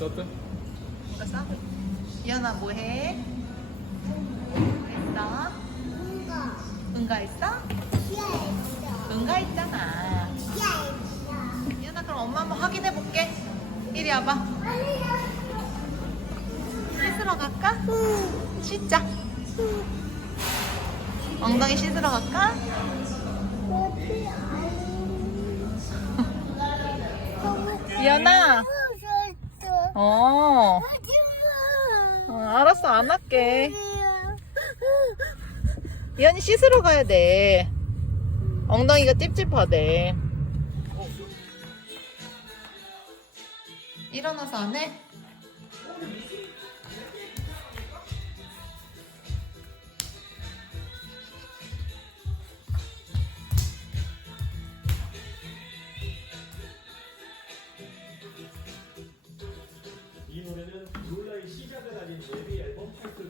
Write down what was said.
썼다? 먹었어? 이현아 뭐해? 했어? 응가했어? 응가 했잖아 이현아 그럼 엄마 한번 확인해 볼게 이리 와봐 씻으러 갈까? 씻자 엉덩이 씻으러 갈까? 이현아 어, 어 알았어 안 할게. 이현이 씻으러 가야 돼. 엉덩이가 찝찝하대. 일어나서 안 해? 시작을 알린 예비 앨범 타이틀